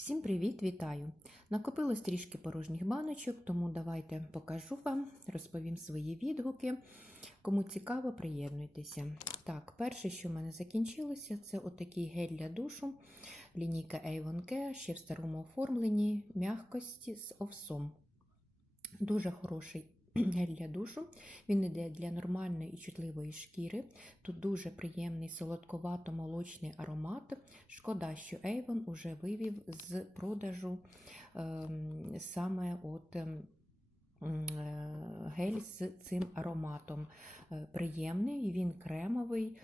Всім привіт, вітаю! Накопилось трішки порожніх баночок, тому давайте покажу вам, розповім свої відгуки. Кому цікаво, приєднуйтеся. Так, перше, що в мене закінчилося, це отакий гель для душу. Лінійка Avon Care, ще в старому оформленні м'якості з овсом. Дуже хороший гель для душу. Він іде для нормальної і чутливої шкіри. Тут дуже приємний солодковато-молочний аромат. Шкода, що Avon уже вивів з продажу е, саме от. Е, Гель з цим ароматом Е, приємний, він кремовий,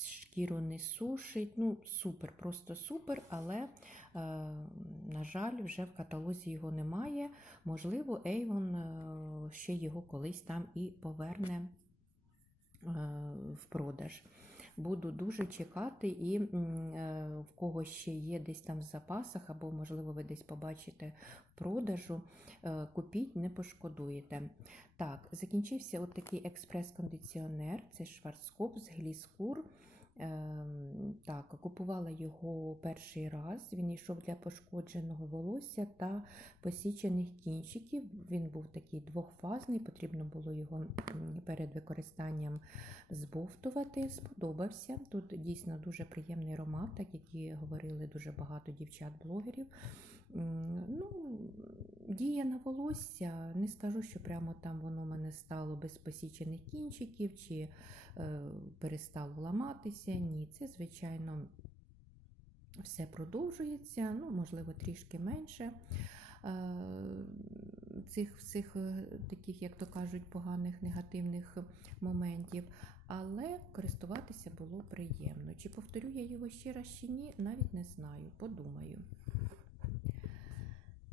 шкіру не сушить. Ну, супер, просто супер, але, е, на жаль, вже в каталозі його немає. Можливо, Avon ще його колись там і поверне в продаж. Буду дуже чекати, і е, в кого ще є десь там в запасах, або, можливо, ви десь побачите продажу, е, купіть, не пошкодуєте. Так, закінчився от такий експрес-кондиціонер, це Шварцкоп з Гліскур. Ем, Так, купувала його перший раз. Він йшов для пошкодженого волосся та посічених кінчиків. Він був такий двохфазний, потрібно було його перед використанням збовтувати. Сподобався. Тут дійсно дуже приємний аромат, так як і говорили дуже багато дівчат-блогерів. Ну, діє на волосся. Не скажу, що прямо там воно мене стало без посічених кінчиків чи е, перестало ламатися. Ні, це, звичайно, все продовжується, ну, можливо, трішки менше. е, Цих всіх е, таких, як то кажуть, поганих негативних моментів, але користуватися було приємно. Чи повторю я його ще раз чи ні, навіть не знаю, подумаю.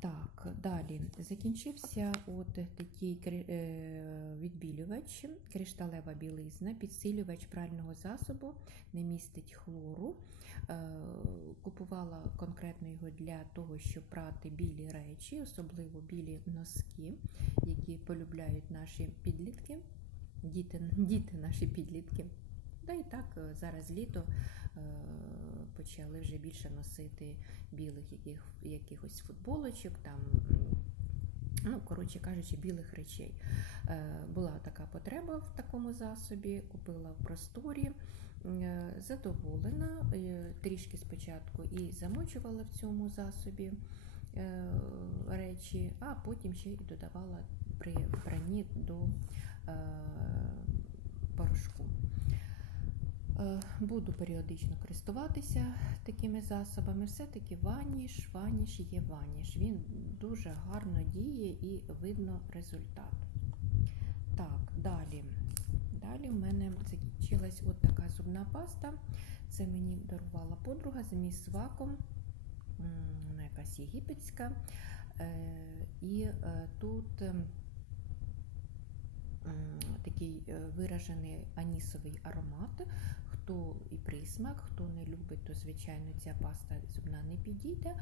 Так, далі закінчився от такий е, відбілювач, кришталева білизна, підсилювач прального засобу, не містить хлору. Е, Купувала конкретно його для того, щоб прати білі речі, особливо білі носки, які полюбляють наші підлітки, діти, діти наші підлітки. Та і так е, зараз літо е, почали вже більше носити білих яких, якихось футболочок, там, ну, коротше кажучи, білих речей. Е, Була така потреба в такому засобі, купила в просторі, задоволена, трішки спочатку і замочувала в цьому засобі речі, а потім ще і додавала при пранні до Буду періодично користуватися такими засобами. Все-таки ваніш, ваніш є ваніш. Він дуже гарно діє і видно результат. Так, далі. Далі в мене закінчилась от така зубна паста. Це мені дарувала подруга з міс Ваком, вона якась єгипетська. Е, І е, тут ем, такий е, виражений анісовий аромат. Хто і присмак, хто не любить, то звичайно ця паста зубна не підійде.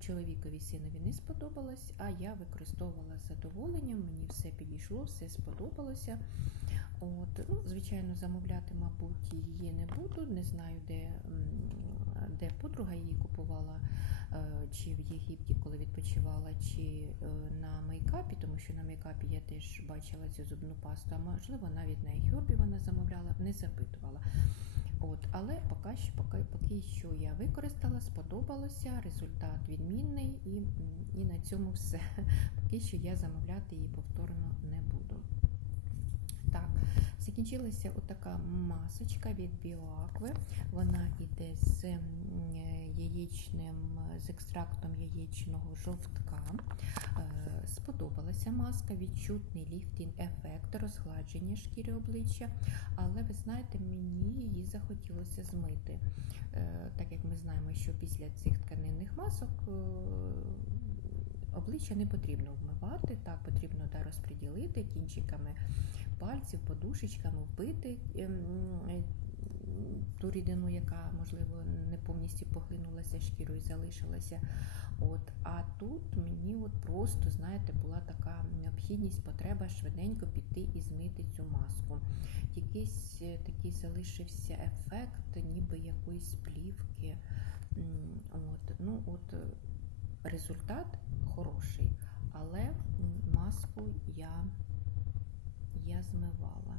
Чоловікові синові не сподобалось, а я використовувала задоволенням, мені все підійшло, все сподобалося. От, ну, звичайно, замовляти, мабуть, її не буду. Не знаю, де, де подруга її купувала, е, чи в Єгипті, коли відпочивала, чи е, на мейкапі, тому що на мейкапі я теж бачила цю зубну пасту, а можливо, навіть на iHerb вона замовляла, не запитувала. От, але поки що, поки, поки що я використала, сподобалося, результат відмінний, і, і на цьому все. Поки що я замовляти її повторно не буду. Так, закінчилася отака масочка від BioAqua. Вона йде з е, яєчним, з екстрактом яєчного жовтка. Е, Сподобалася маска, відчутний ліфтінг ефект, розгладження шкіри обличчя, але ви знаєте, мені її захотілося змити. Е, Так як ми знаємо, що після цих тканинних масок обличчя не потрібно вмивати, так потрібно да, розподілити кінчиками пальців, подушечками вбити ем, ту рідину, яка, можливо, не повністю поглинулася шкірою, залишилася. От, а тут мені от просто, знаєте, була така необхідність, потреба швиденько піти і змити цю маску. Якийсь е, такий залишився ефект, ніби якоїсь плівки. От, ну, от, е, результат хороший, але маску я, я змивала.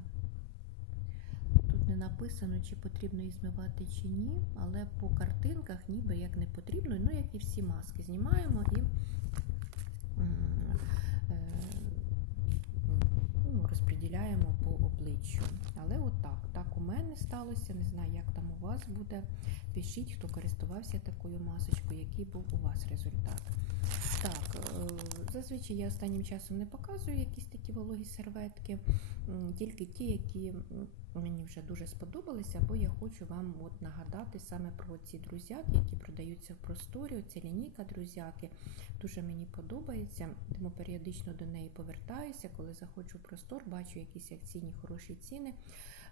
Тут не написано, чи потрібно її змивати чи ні, але по картинках ніби як не потрібно, ну як і всі маски знімаємо і е, ну, розподіляємо по обличчю. Але от так, у мене сталося. Не знаю, як там у вас буде. Пишіть, хто користувався такою масочкою, який був у вас результат. Так, е, зазвичай я останнім часом не показую якісь такі вологі серветки, тільки ті, які мені вже дуже сподобалися, бо я хочу вам от нагадати саме про ці друзяки, які продаються в просторі. Оця лінійка друзяки дуже мені подобається, тому періодично до неї повертаюся. Коли заходжу в простор, бачу якісь акційні хороші ціни,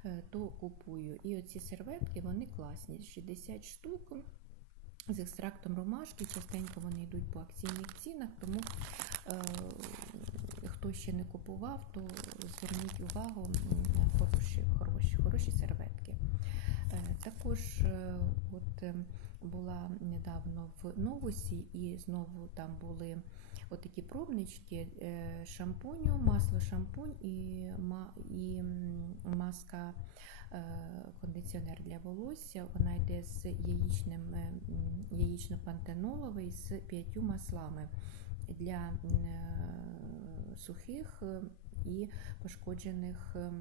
е, то купую. І оці серветки вони класні. 60 штук. З екстрактом ромашки, частенько вони йдуть по акційних цінах, тому е, хто ще не купував, то зверніть увагу, хороші, хороші, хороші серветки. Е, також е, от, е, була недавно в Новусі, і знову там були отакі пробнички шампуню, масло шампунь і, і маска кондиціонер для волосся. Вона йде з яєчним, яєчно-пантеноловий з п'ятью маслами для сухих е, і пошкоджених е,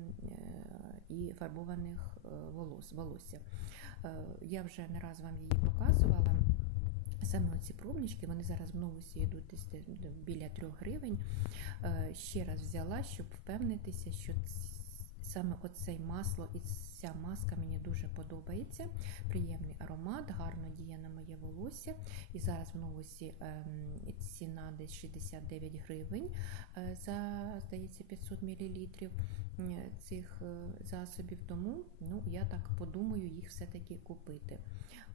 і фарбованих е, волос, волосся. Я вже не раз вам її показувала. Саме ці пробнички, вони зараз в новусі йдуть десь де- де біля 3 гривень. Ще раз взяла, щоб впевнитися, що саме оце масло і ця маска мені дуже подобається. Приємний аромат, гарно діє на моє волосся. І зараз в новусі ем, ціна десь 69 гривень е, за, здається, 500 мл цих е, засобів. Тому ну, я так подумаю їх все-таки купити.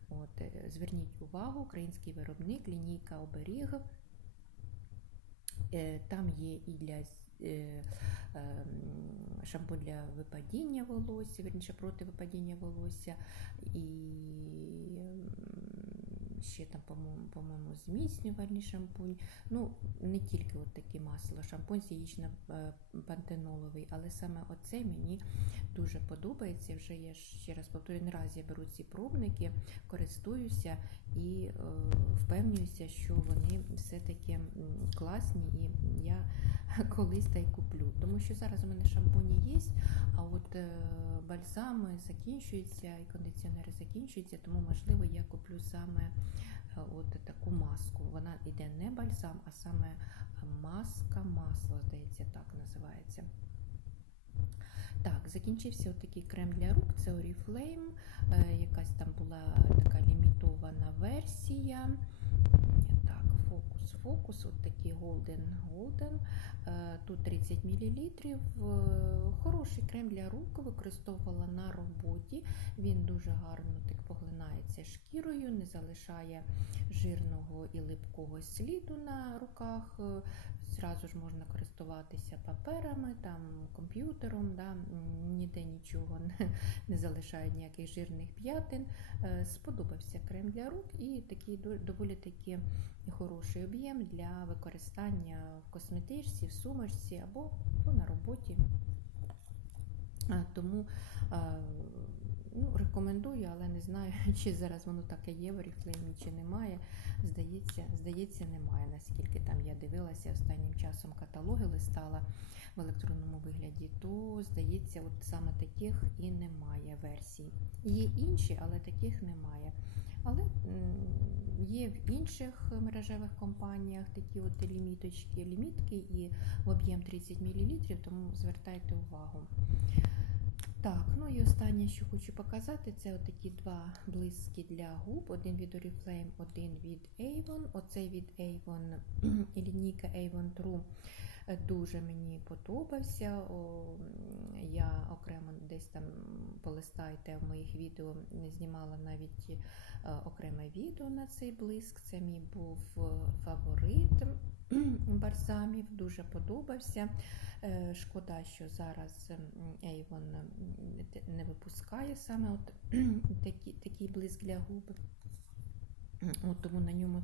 От, е, зверніть увагу, український виробник, лінійка оберіг. Там є і для шампунь для випадіння волосся, верніше проти випадіння волосся, і ще там, по-моєму, по-моєму, зміцнювальний шампунь. Ну, не тільки от такі масла, шампунь з яєчно-пантеноловий, але саме оцей мені дуже подобається. Вже я ще раз повторюю, не раз я беру ці пробники, користуюся і е, впевнююся, що вони все-таки класні, і я колись та й куплю. Тому що зараз у мене шампуні є, а от е, бальзами закінчуються і кондиціонери закінчуються, тому можливо я куплю саме е, от таку маску. Вона йде не бальзам, а саме маска масло, здається, так називається. Так, закінчився такий крем для рук, це Oriflame. Е, якась там була така лімітована версія. Так, фокус, фокус, от такий Golden Golden. Е, Тут 30 мл. Хороший крем для рук використовувала на роботі. Він дуже гарно поглинається шкірою, не залишає жирного і липкого сліду на руках. Е, Зразу ж можна користуватися паперами, там, комп'ютером, да, ніде нічого не, не залишає ніяких жирних п'ятин. Е, Сподобався крем для рук і такий доволі таки хороший об'єм для використання в косметичці, в сумочці або, на роботі. Тому е, ну, рекомендую, але не знаю, чи зараз воно таке є в Oriflame, чи немає. Здається, здається, немає, наскільки там я дивилася останнім часом каталоги листала в електронному вигляді, то здається, от саме таких і немає версій. Є інші, але таких немає. Але є в інших мережевих компаніях такі от ліміточки, лімітки і в об'єм 30 мл, тому звертайте увагу. Так, ну і останнє, що хочу показати, це отакі два блиски для губ. Один від Oriflame, один від Avon. Оцей від Avon і лінійка Avon True е, дуже мені подобався. Я окремо десь там полистайте в моїх відео, знімала навіть е, окреме відео на цей блиск. Це мій був е, фаворит бальзамів, дуже подобався. Е, Шкода, що зараз ем, Avon ем, не випускає саме от такі, такий блиск для губ. От тому на ньому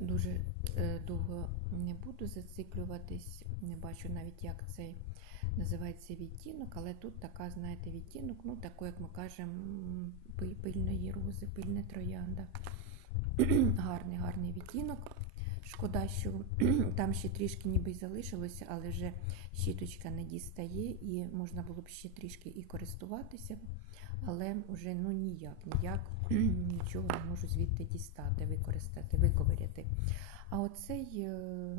дуже е, довго не буду зациклюватись, не бачу навіть, як цей називається відтінок, але тут така, знаєте, відтінок, ну, такий, як ми кажемо, пильної рози, пильне троянда. гарний, гарний відтінок. Шкода, що там ще трішки ніби й залишилося, але вже щіточка не дістає, і можна було б ще трішки і користуватися, але вже ну ніяк, ніяк нічого не можу звідти дістати, використати, виковиряти. А оцей е,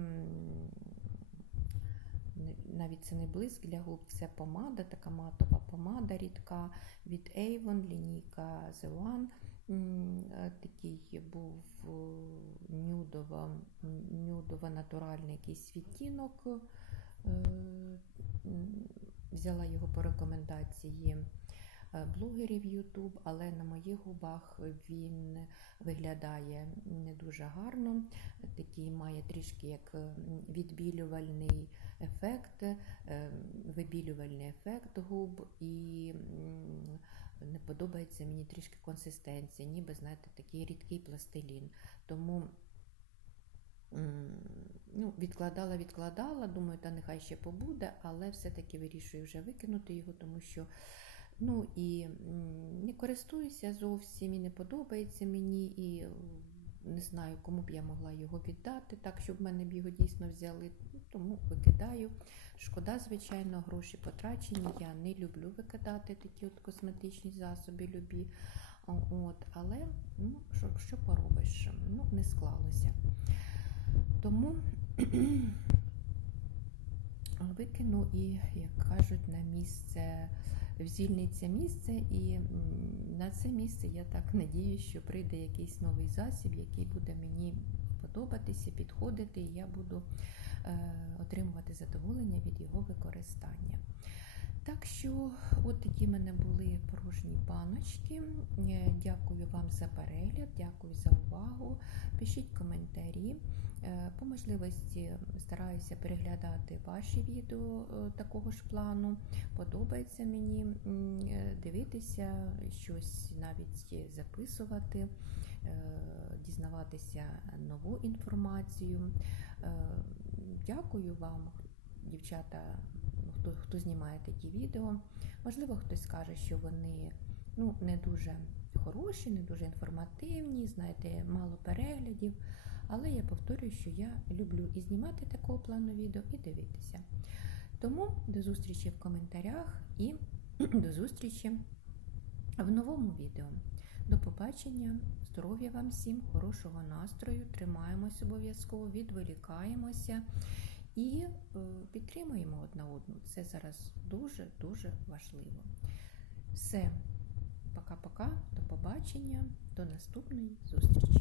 навіть це не блиск для губ, це помада, така матова помада рідка від Avon, лінійка The One. Е, Такий був е, нюдово, нюдово натуральний якийсь відтінок. Е, Взяла його по рекомендації блогерів YouTube, але на моїх губах він виглядає не дуже гарно. Такий має трішки як відбілювальний ефект, вибілювальний ефект губ і не подобається мені трішки консистенція, ніби, знаєте, такий рідкий пластилін. Тому ну, відкладала, відкладала, думаю, та нехай ще побуде, але все-таки вирішую вже викинути його, тому що ну, і не користуюся зовсім і не подобається мені, і не знаю, кому б я могла його віддати, так, щоб мене б його дійсно взяли. Тому викидаю. Шкода, звичайно, гроші потрачені. Я не люблю викидати такі от косметичні засоби, любі. От, але ну, що, що поробиш? Ну, не склалося. Тому викину і, як кажуть, на місце звільниться місце, і на це місце я так надію, що прийде якийсь новий засіб, який буде мені подобатися, підходити, і я буду е, отримувати задоволення від його використання. Так що, от такі в мене були порожні баночки. Е, Дякую вам за перегляд, дякую за увагу. Пишіть коментарі. Е, По можливості стараюся переглядати ваші відео е, такого ж плану. Подобається мені дивитися, щось навіть записувати, дізнаватися нову інформацію. Дякую вам, дівчата, хто, хто знімає такі відео. Можливо, хтось скаже, що вони ну, не дуже хороші, не дуже інформативні, знаєте, мало переглядів. Але я повторюю, що я люблю і знімати такого плану відео, і дивитися. Тому до зустрічі в коментарях і до зустрічі в новому відео. До побачення, здоров'я вам всім, хорошого настрою, тримаємось обов'язково, відволікаємося і е, підтримуємо одна одну. Це зараз дуже-дуже важливо. Все, пока-пока, до побачення, до наступної зустрічі.